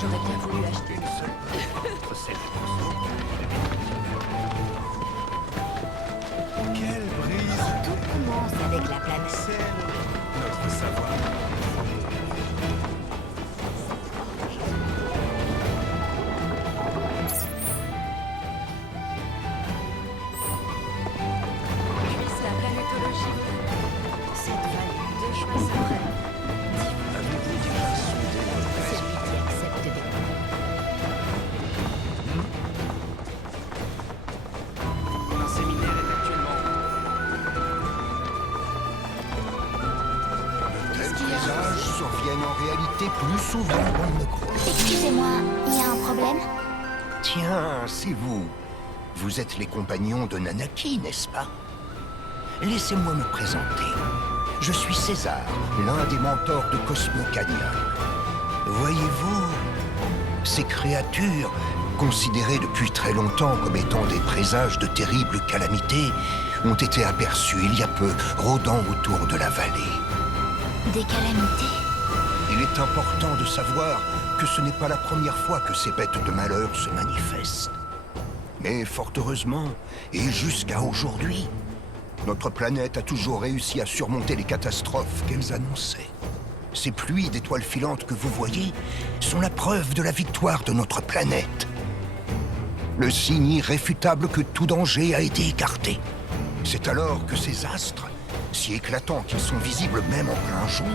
J'aurais bien voulu acheter Une seule entre celle du Kosovo. Quelle brise! Tout commence avec la planète. C'est notre savoir. Puisse la planétologie. Cette vallée, deux choix suprêmes. Avez-vous déjà sondé notre Celui qui accepte des Un séminaire est actuellement... De tels présages surviennent en réalité plus souvent qu'on ne croit. Excusez-moi, il y a un problème? Tiens, c'est vous. Vous êtes les compagnons de Nanaki, n'est-ce pas? Laissez-moi me présenter. Je suis César, l'un des mentors de Cosmo Canyon. Voyez-vous, ces créatures, considérées depuis très longtemps comme étant des présages de terribles calamités, ont été aperçues il y a peu, rôdant autour de la vallée. Des calamités? Il est important de savoir que ce n'est pas la première fois que ces bêtes de malheur se manifestent. Mais fort heureusement, et jusqu'à aujourd'hui, notre planète a toujours réussi à surmonter les catastrophes qu'elles annonçaient. Ces pluies d'étoiles filantes que vous voyez sont la preuve de la victoire de notre planète. Le signe irréfutable que tout danger a été écarté. C'est alors que ces astres, si éclatants qu'ils sont visibles même en plein jour,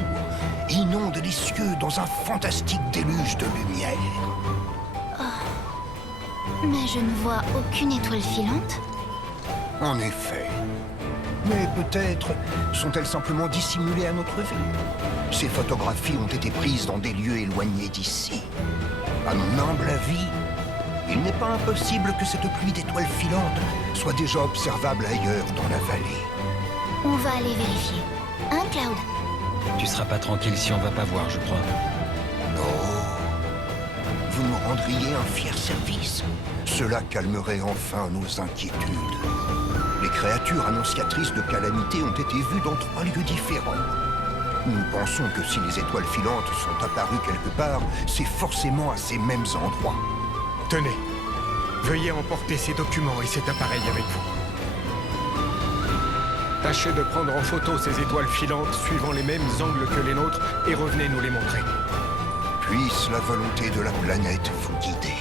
inondent les cieux dans un fantastique déluge de lumière. Mais je ne vois aucune étoile filante. En effet. Mais peut-être sont-elles simplement dissimulées à notre vue. Ces photographies ont été prises dans des lieux éloignés d'ici. À mon humble avis, il n'est pas impossible que cette pluie d'étoiles filantes soit déjà observable ailleurs dans la vallée. On va aller vérifier. Hein, Cloud? Tu seras pas tranquille si on va pas voir, je crois. Oh, vous nous rendriez un fier service. Cela calmerait enfin nos inquiétudes. Les créatures annonciatrices de calamités ont été vues dans 3 lieux différents. Nous pensons que si les étoiles filantes sont apparues quelque part, c'est forcément à ces mêmes endroits. Tenez, veuillez emporter ces documents et cet appareil avec vous. Tâchez de prendre en photo ces étoiles filantes suivant les mêmes angles que les nôtres et revenez nous les montrer. Puisse la volonté de la planète vous guider.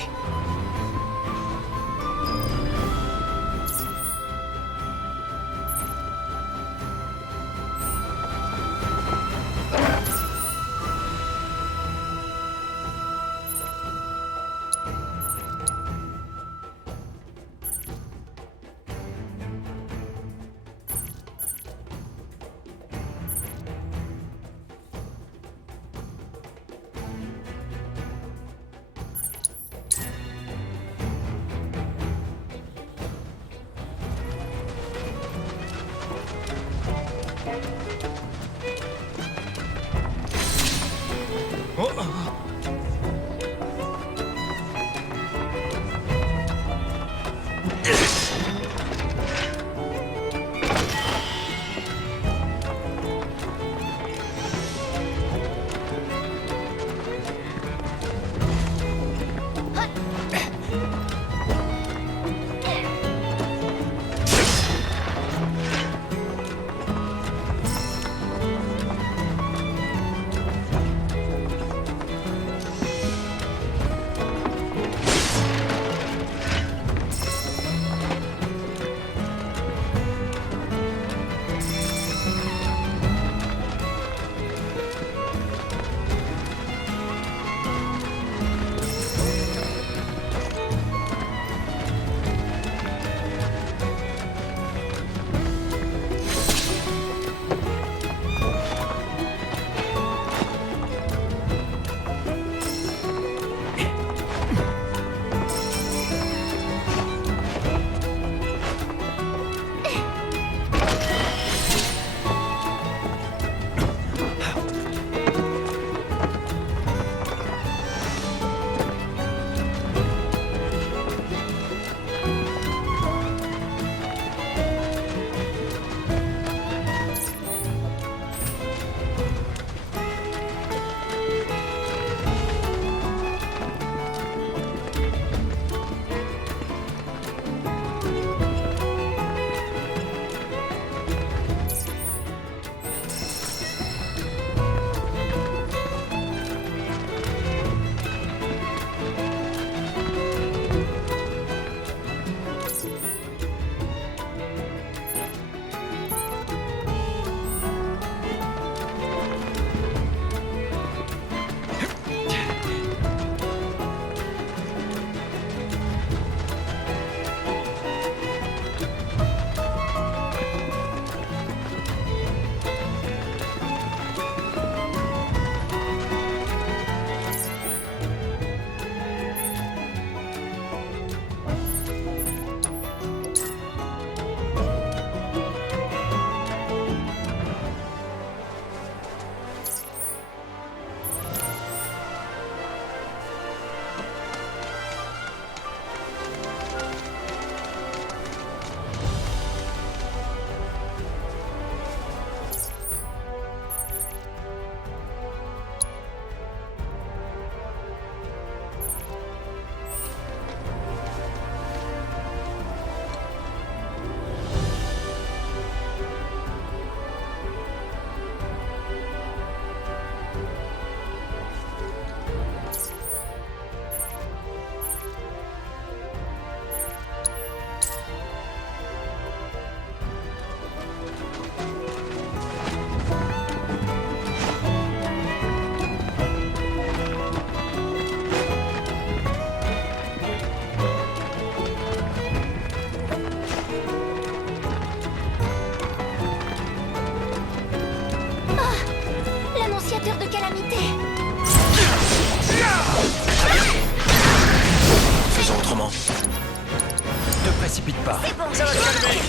précipite pas. C'est bon, ça va se calmer.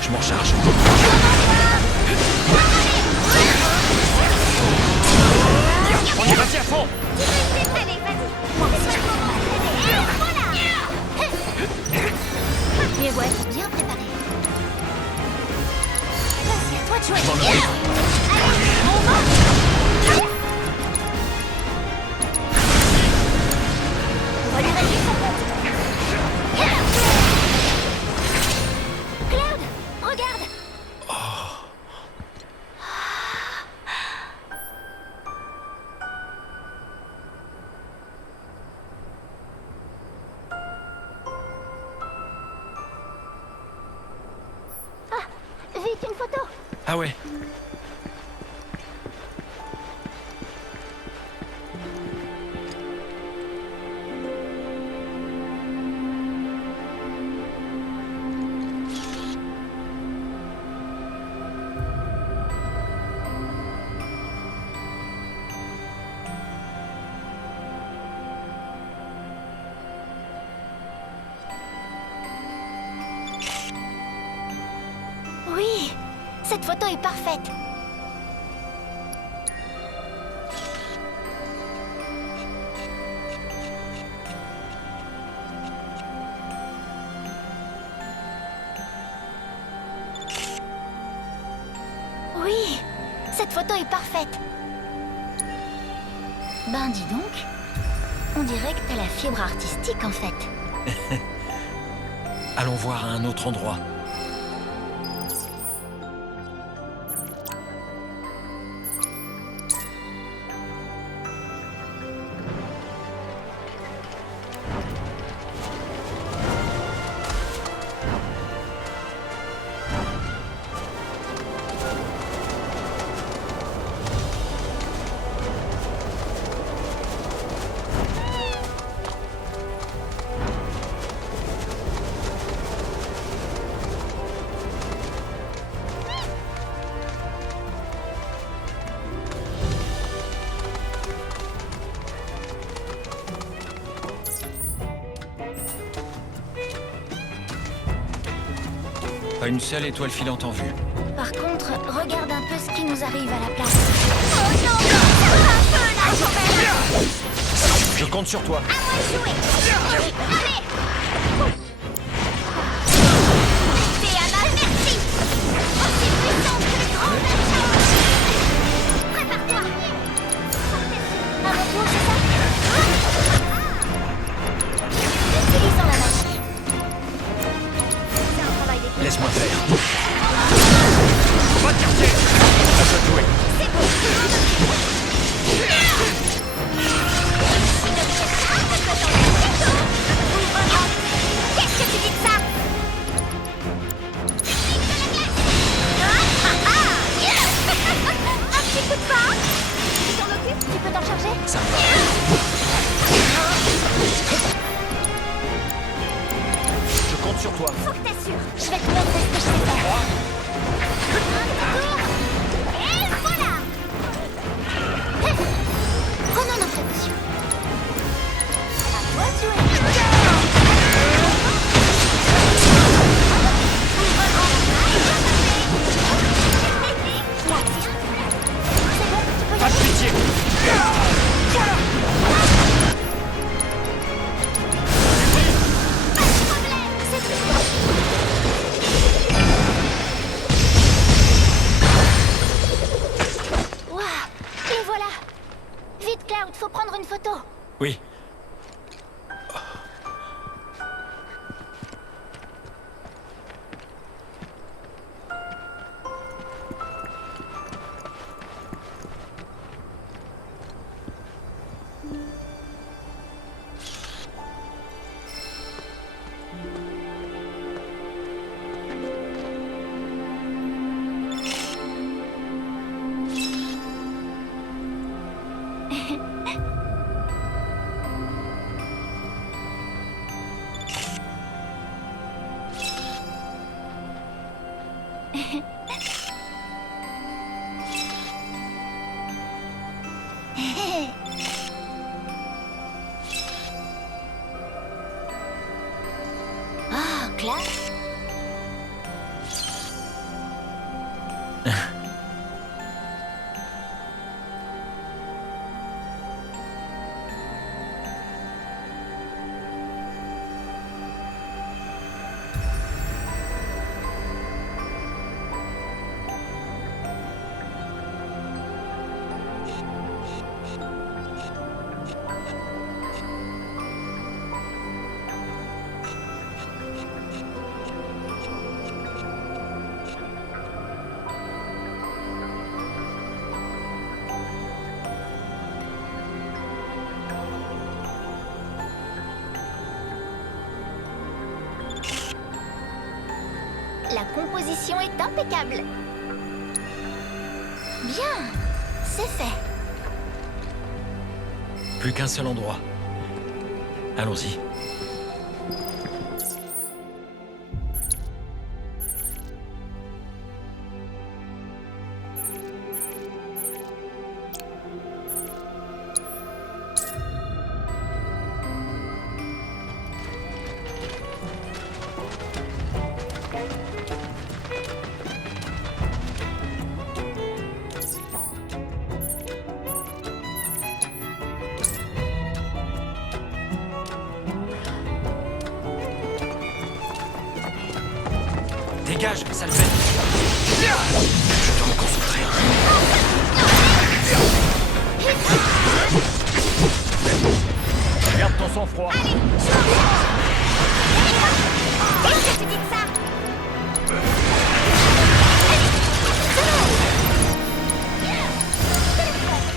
Je m'en charge. On y va, à fond. Les voici bien préparés. C'est à toi de jouer. Je m'en occupe. On va lui régler son compte. Cloud, regarde. Vite, une photo. Ah ouais. Oui, cette photo est parfaite. Oui, cette photo est parfaite. Ben dis donc, on dirait que t'as la fibre artistique en fait. Allons voir à un autre endroit. Pas une seule étoile filante en vue. Par contre, regarde un peu ce qui nous arrive à la place. Oh non, ça va un peu là, Jobel. Je compte sur toi. À moi de jouer. Allez. Diana, merci. Aussi puissante que les grands Shaolin. Prépare-toi. À mon tour, c'est ça? Utilisons la magie. C'est un travail d'équipe. Laisse-moi faire. Va te chercher. À toi de jouer. C'est bon. Donc là... La composition est impeccable. Bien, c'est fait. Plus qu'un seul endroit. Allons-y. Dégage, sale bête! Je dois me concentrer. Garde ton sang-froid. Qu'est-ce que tu dis de ça?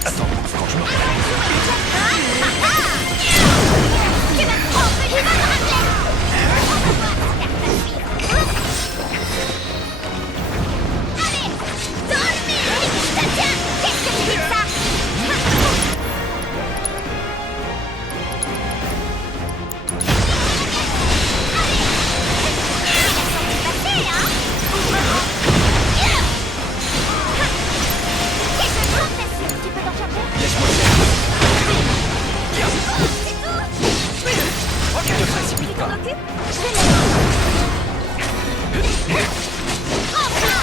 Attends, quand je me... Tu vas me prendre, tu vas me rappeler. Allez, dans le mur. Tiens, qu'est-ce que tu dis de ça? Tu peux t'en charger? Laisse-moi C'est tout. faire. Ne te précipite pas. Je vais l'aider. Enfin!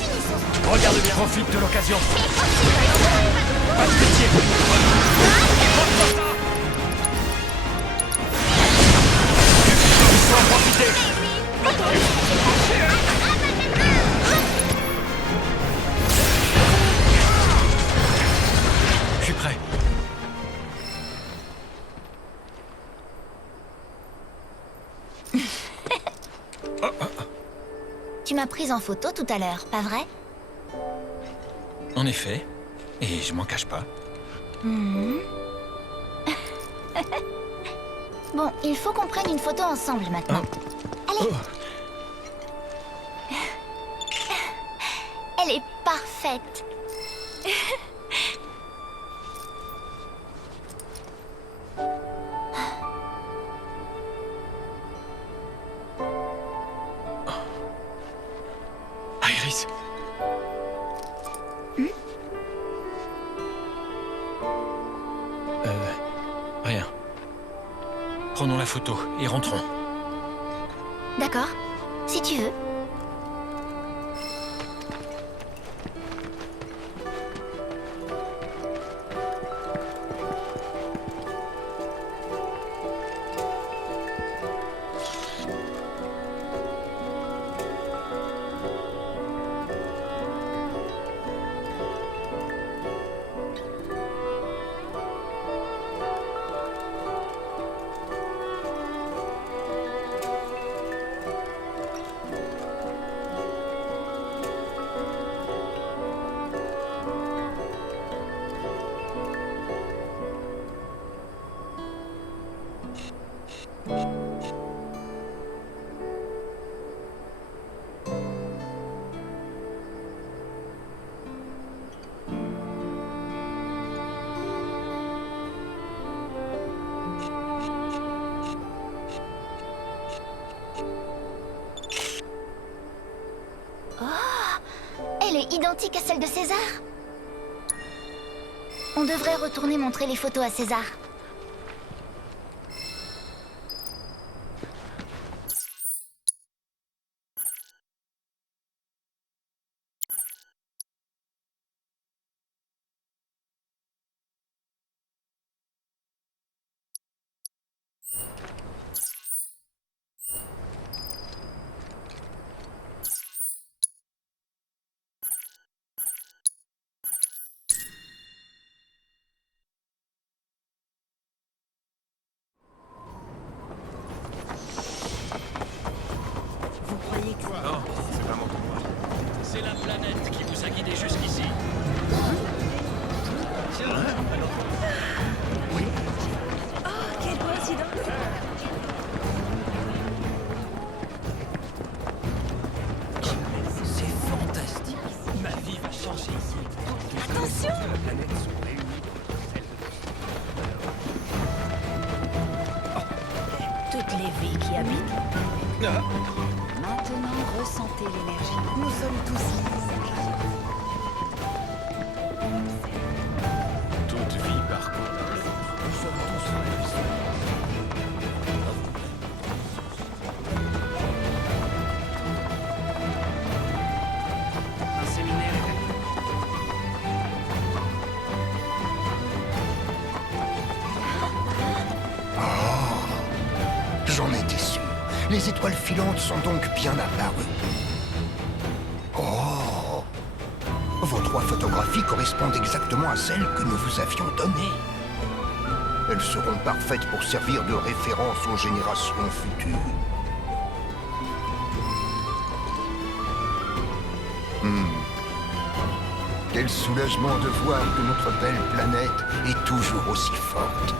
Finissons. Regarde bien. Profite de l'occasion. C'est possible. Pas de pitié. Il faut en profiter. Je suis prêt. Tu m'as prise en photo tout à l'heure, pas vrai? En effet. Et je m'en cache pas. Bon, il faut qu'on prenne une photo ensemble maintenant. Allez. Elle est parfaite. Iris. Rien. Prenons la photo et rentrons. D'accord, si tu veux. Elle est identique à celle de César. On devrait retourner montrer les photos à César. toutes les vies qui habitent. Maintenant, ressentez l'énergie. Nous sommes tous Toute vie, par contre. Nous sommes tous frères. Un séminaire est actif. J'en étais sûr. Les étoiles filantes sont donc bien apparues. Oh! Vos 3 photographies correspondent exactement à celles que nous vous avions données. Elles seront parfaites pour servir de référence aux générations futures. Quel soulagement de voir que notre belle planète est toujours aussi forte.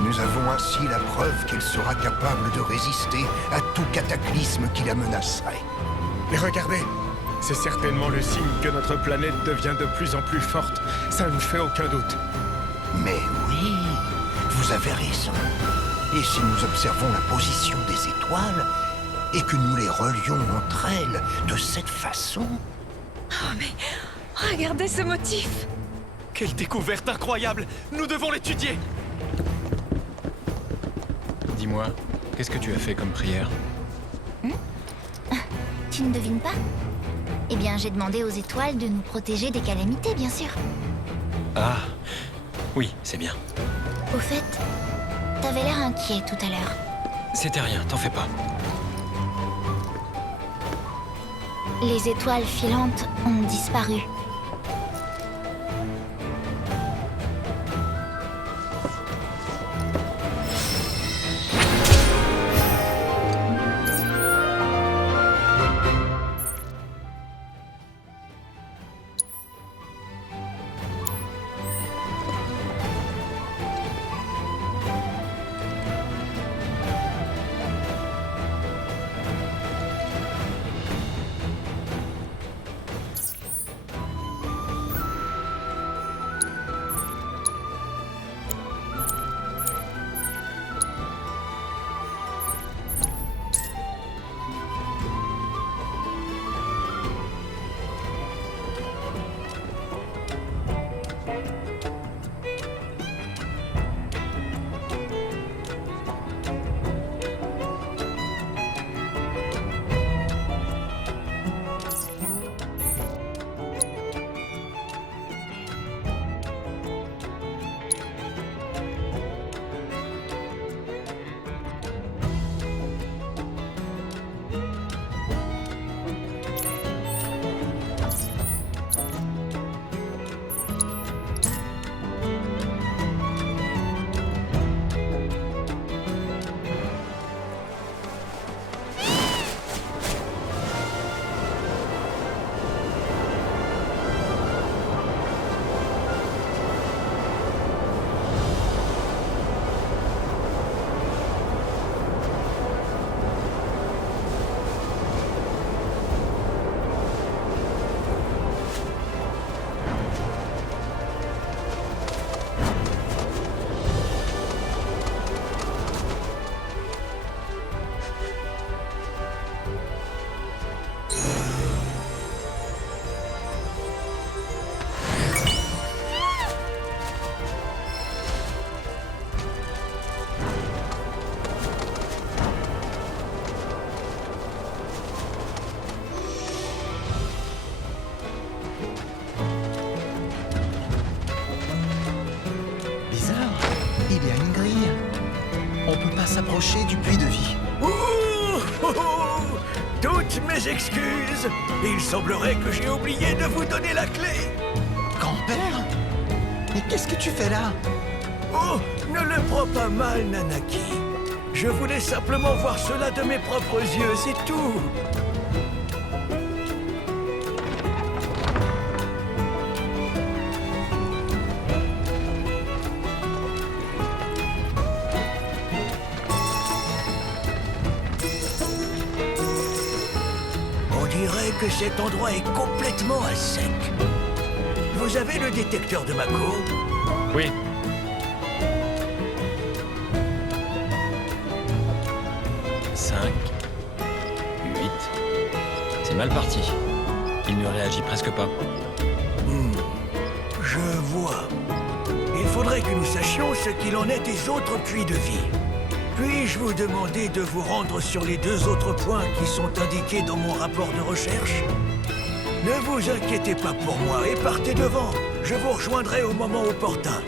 Nous avons ainsi la preuve qu'elle sera capable de résister à tout cataclysme qui la menacerait. Et regardez, c'est certainement le signe que notre planète devient de plus en plus forte. Ça ne fait aucun doute. Mais oui, vous avez raison. Et si nous observons la position des étoiles et que nous les relions entre elles de cette façon... Oh, mais regardez ce motif. Quelle découverte incroyable! Nous devons l'étudier! Dis-moi, qu'est-ce que tu as fait comme prière? Tu ne devines pas? Eh bien, j'ai demandé aux étoiles de nous protéger des calamités, bien sûr. Ah, oui, c'est bien. Au fait, t'avais l'air inquiet tout à l'heure. C'était rien, t'en fais pas. Les étoiles filantes ont disparu. Il y a une grille. On peut pas s'approcher du puits de vie. Toutes mes excuses. Il semblerait que j'ai oublié de vous donner la clé. Grand-père? Mais qu'est-ce que tu fais là? Oh, ne le prends pas mal, Nanaki. Je voulais simplement voir cela de mes propres yeux, c'est tout. On dirait que cet endroit est complètement à sec. Vous avez le détecteur de Mako? Oui. 5, 8. C'est mal parti. Il ne réagit presque pas. Je vois. Il faudrait que nous sachions ce qu'il en est des autres puits de vie. Puis-je vous demander de vous rendre sur les 2 autres points qui sont indiqués dans mon rapport de recherche? Ne vous inquiétez pas pour moi et partez devant. Je vous rejoindrai au moment opportun.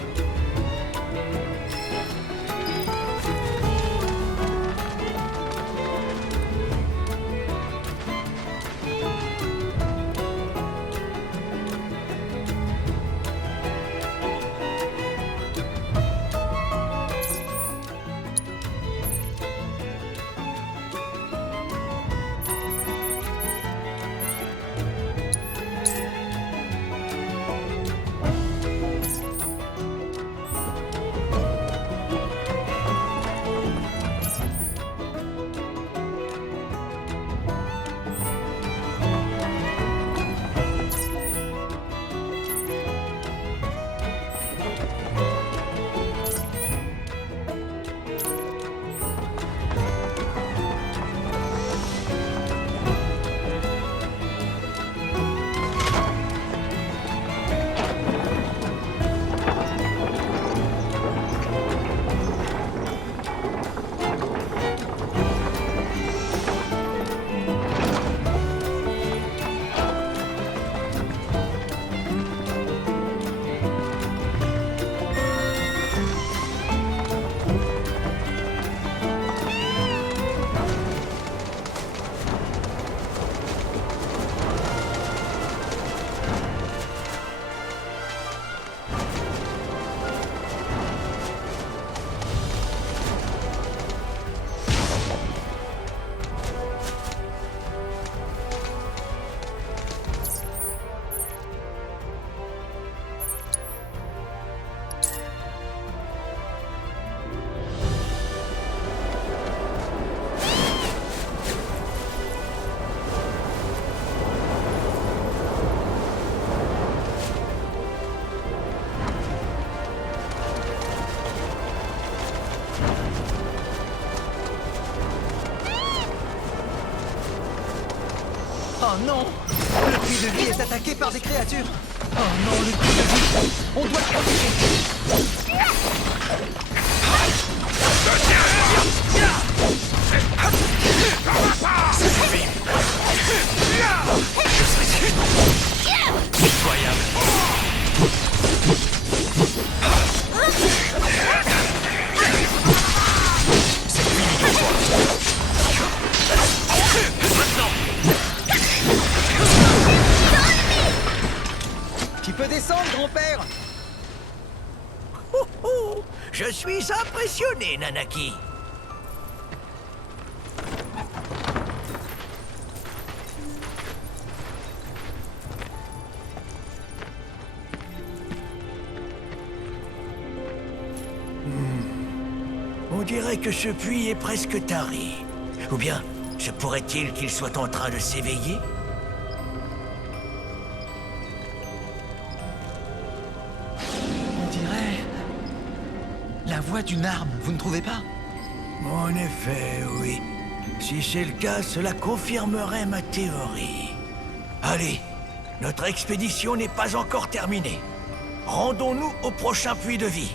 Oh non! Le puits de vie est attaqué par des créatures! Oh non, le puits de vie! On doit le protéger! Tu peux descendre, grand-père! Oh, oh, je suis impressionné, Nanaki. On dirait que ce puits est presque tari. Ou bien, se pourrait-il qu'il soit en train de s'éveiller? On dirait... la voix d'une arme, vous ne trouvez pas? En effet, oui. Si c'est le cas, cela confirmerait ma théorie. Allez, notre expédition n'est pas encore terminée. Rendons-nous au prochain puits de vie.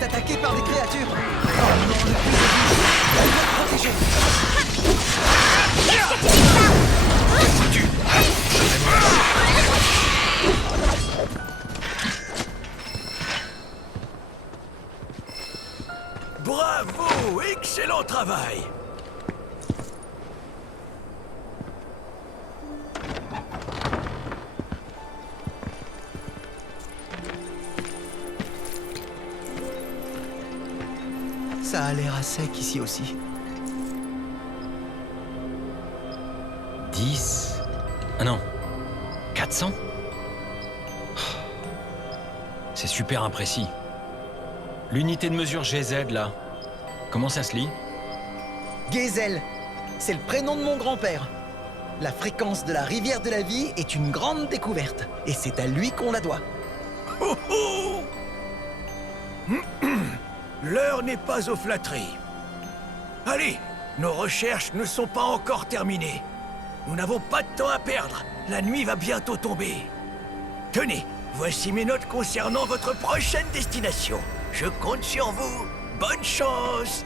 est attaqué par des créatures. Oh non, le puits de vie. On doit le protéger. Bravo! Excellent travail! Ça a l'air à sec ici aussi. 10... Ah non. 400 ? C'est super imprécis. L'unité de mesure GZ, là. Comment ça se lit? Gezel, c'est le prénom de mon grand-père. La fréquence de la rivière de la vie est une grande découverte. Et c'est à lui qu'on la doit. Oh oh! L'heure n'est pas aux flatteries. Allez, nos recherches ne sont pas encore terminées. Nous n'avons pas de temps à perdre. La nuit va bientôt tomber. Tenez, voici mes notes concernant votre prochaine destination. Je compte sur vous. Bonne chance!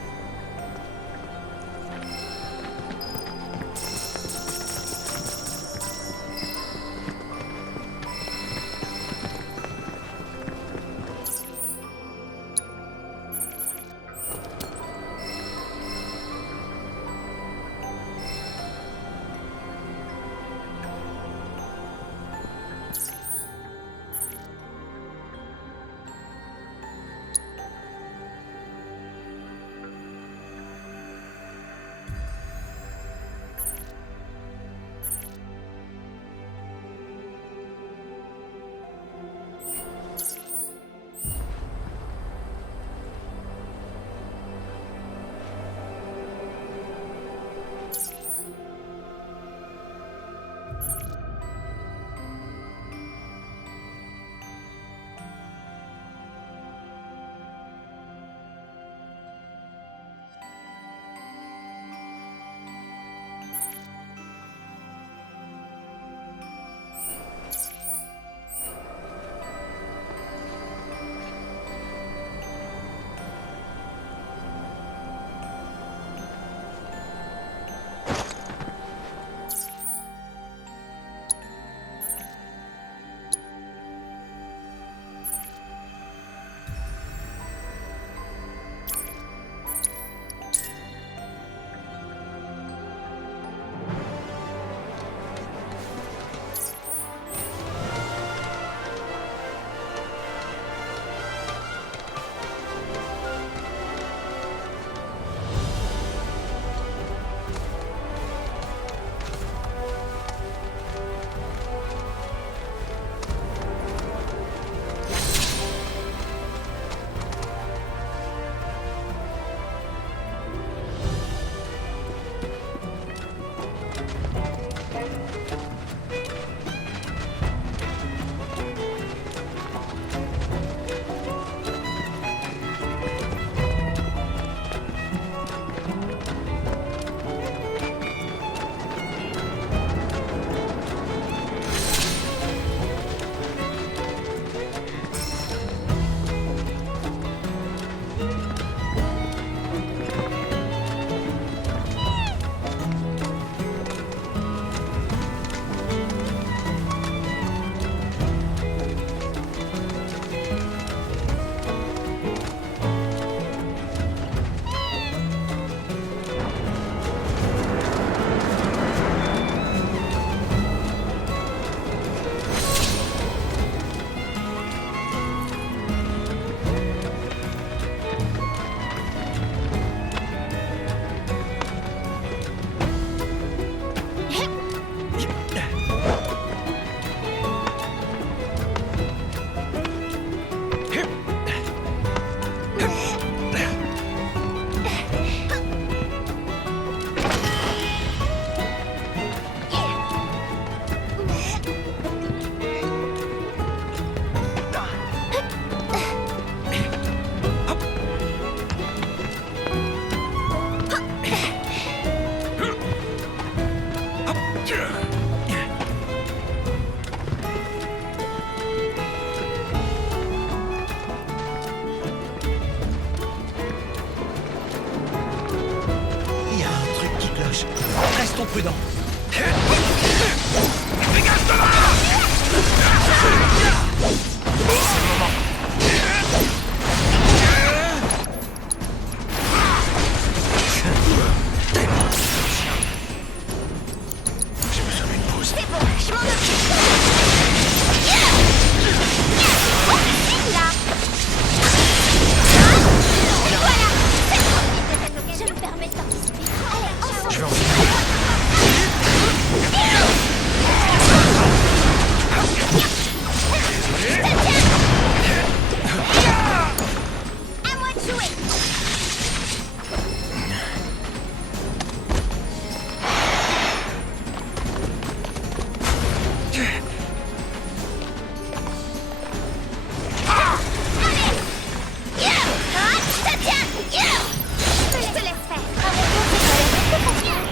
Restons prudents. Dégage de là! J'ai besoin d'une pause. C'est bon, je m'en occupe. Oh, c'est là. Voilà, c'est profite de cette occasion. Je me permets d'anticiper. Allez, ensemble. Je vais en À moi de jouer. Je te tiens. Je te laisse faire. À mon tour, c'est pas la peine.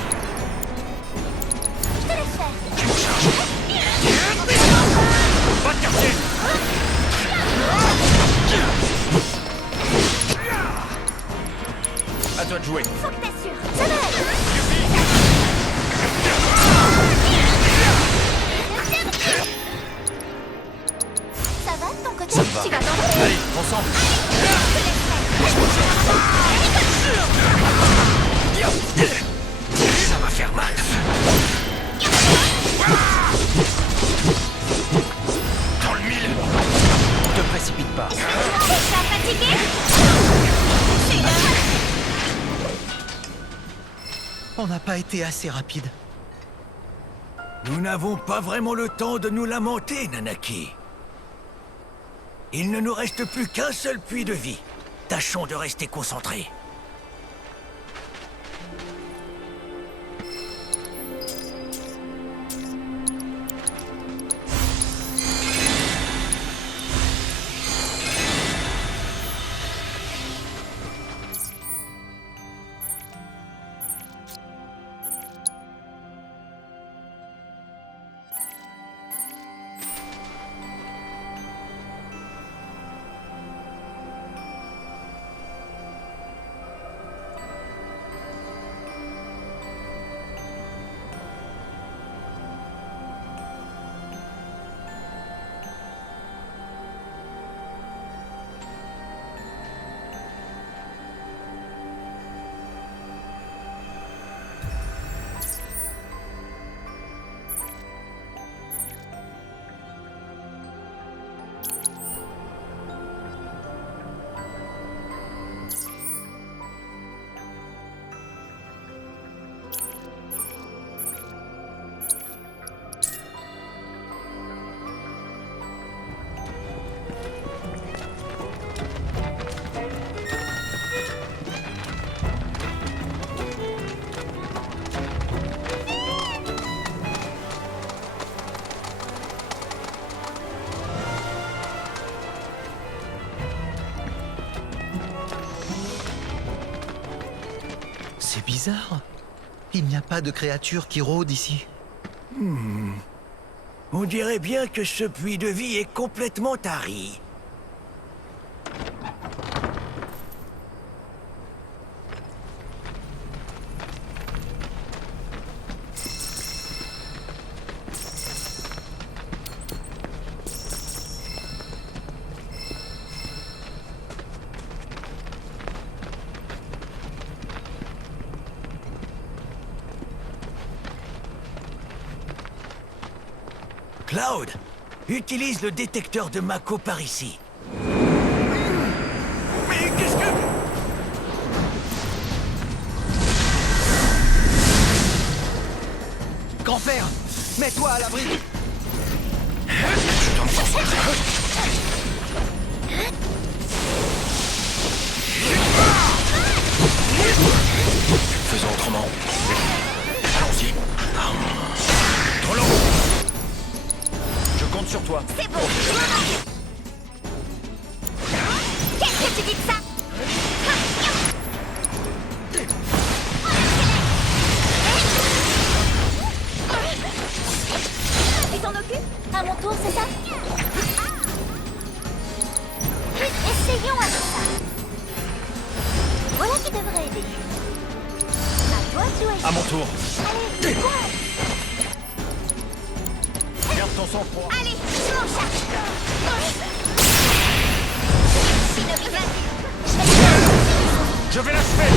Je te laisse faire. Va te casser! À toi de jouer. Faut que t'assures. Ça va aller. Ça va de ton côté? Ça me va. Tu vas t'en Allez, ensemble. Ça va faire mal. Dans le mille. Ne te précipite pas. T'es fatigué? C'est une heure. On n'a pas été assez rapide. Nous n'avons pas vraiment le temps de nous lamenter, Nanaki. Il ne nous reste plus qu'un seul puits de vie. Tâchons de rester concentrés. C'est bizarre. Il n'y a pas de créatures qui rôdent ici. On dirait bien que ce puits de vie est complètement tari. Cloud, utilise le détecteur de Mako par ici. Mais qu'est-ce que... Grand-père, mets-toi à l'abri. Je dois me concentrer. Faisons autrement. Allons-y. Trop long. Je compte sur toi. C'est bon, je m'en occupe. Qu'est-ce que tu dis de ça? Tu t'en occupes? À mon tour, c'est ça? Essayons avec ça. Voilà qui devrait aider. À toi de jouer. À mon tour. Allez. son sang-froid. Allez, je m'en charge. Shinobi vaincu. Je vais l'achever.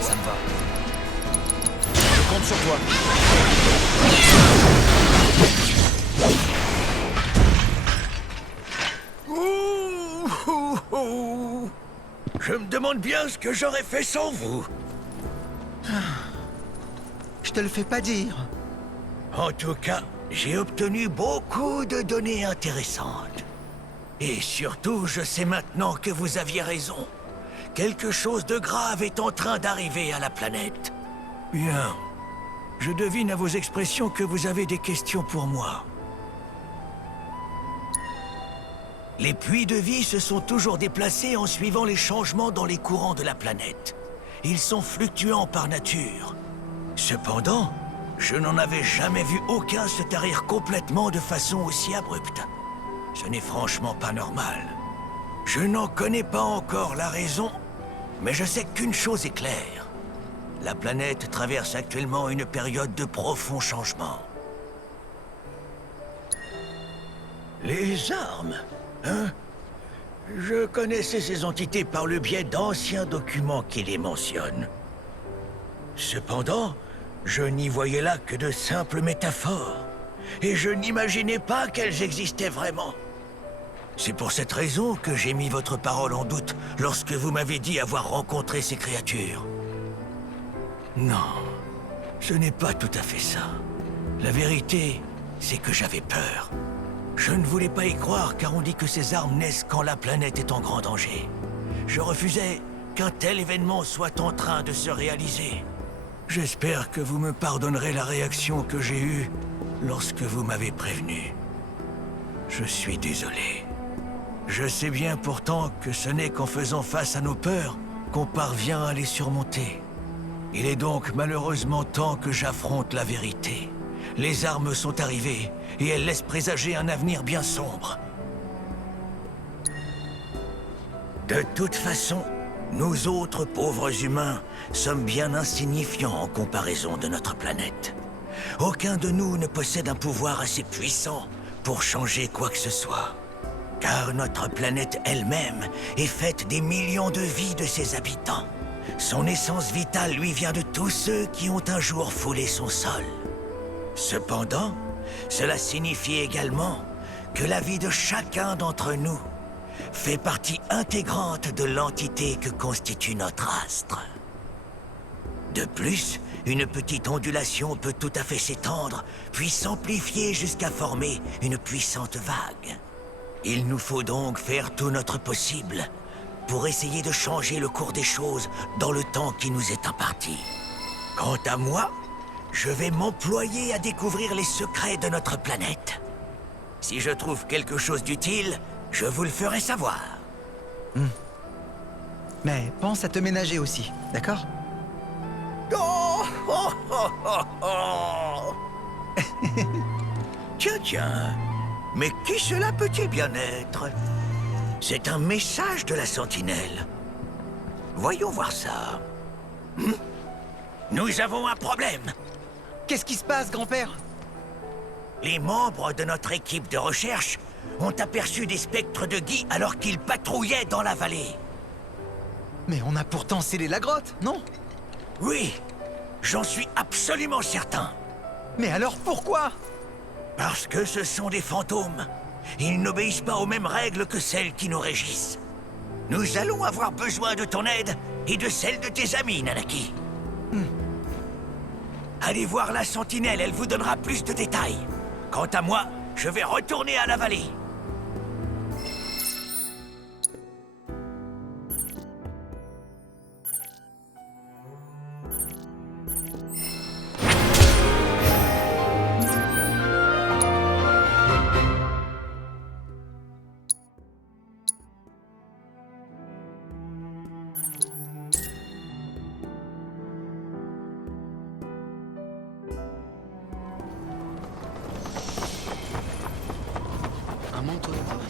Ça me va. Je compte sur toi. Ouh, ouh, ouh. Je me demande bien ce que j'aurais fait sans vous. Je te le fais pas dire. En tout cas, j'ai obtenu beaucoup de données intéressantes. Et surtout, je sais maintenant que vous aviez raison. Quelque chose de grave est en train d'arriver à la planète. Bien. Je devine à vos expressions que vous avez des questions pour moi. Les puits de vie se sont toujours déplacés en suivant les changements dans les courants de la planète. Ils sont fluctuants par nature. Cependant, je n'en avais jamais vu aucun se tarir complètement de façon aussi abrupte. Ce n'est franchement pas normal. Je n'en connais pas encore la raison, mais je sais qu'une chose est claire. La planète traverse actuellement une période de profonds changements. Les armes, hein? Je connaissais ces entités par le biais d'anciens documents qui les mentionnent. Cependant, je n'y voyais là que de simples métaphores, et je n'imaginais pas qu'elles existaient vraiment. C'est pour cette raison que j'ai mis votre parole en doute lorsque vous m'avez dit avoir rencontré ces créatures. Non, ce n'est pas tout à fait ça. La vérité, c'est que j'avais peur. Je ne voulais pas y croire car on dit que ces armes naissent quand la planète est en grand danger. Je refusais qu'un tel événement soit en train de se réaliser. J'espère que vous me pardonnerez la réaction que j'ai eue lorsque vous m'avez prévenu. Je suis désolé. Je sais bien pourtant que ce n'est qu'en faisant face à nos peurs qu'on parvient à les surmonter. Il est donc malheureusement temps que j'affronte la vérité. Les armes sont arrivées et elles laissent présager un avenir bien sombre. De toute façon, nous autres pauvres humains sommes bien insignifiants en comparaison de notre planète. Aucun de nous ne possède un pouvoir assez puissant pour changer quoi que ce soit. Car notre planète elle-même est faite des millions de vies de ses habitants. Son essence vitale lui vient de tous ceux qui ont un jour foulé son sol. Cependant, cela signifie également que la vie de chacun d'entre nous fait partie intégrante de l'entité que constitue notre astre. De plus, une petite ondulation peut tout à fait s'étendre, puis s'amplifier jusqu'à former une puissante vague. Il nous faut donc faire tout notre possible pour essayer de changer le cours des choses dans le temps qui nous est imparti. Quant à moi, je vais m'employer à découvrir les secrets de notre planète. Si je trouve quelque chose d'utile, je vous le ferai savoir. Mais pense à te ménager aussi, d'accord? Oh, oh, oh, oh, oh. Tiens, tiens. Mais qui cela peut-il bien être? C'est un message de la sentinelle. Voyons voir ça. Nous avons un problème. Qu'est-ce qui se passe, grand-père? Les membres de notre équipe de recherche ont aperçu des spectres de Guy alors qu'ils patrouillaient dans la vallée. Mais on a pourtant scellé la grotte, non? Oui, j'en suis absolument certain. Mais alors pourquoi? Parce que ce sont des fantômes. Ils n'obéissent pas aux mêmes règles que celles qui nous régissent. Nous allons avoir besoin de ton aide et de celle de tes amis, Nanaki. Allez voir la sentinelle, elle vous donnera plus de détails. Quant à moi, je vais retourner à la vallée. contre nous.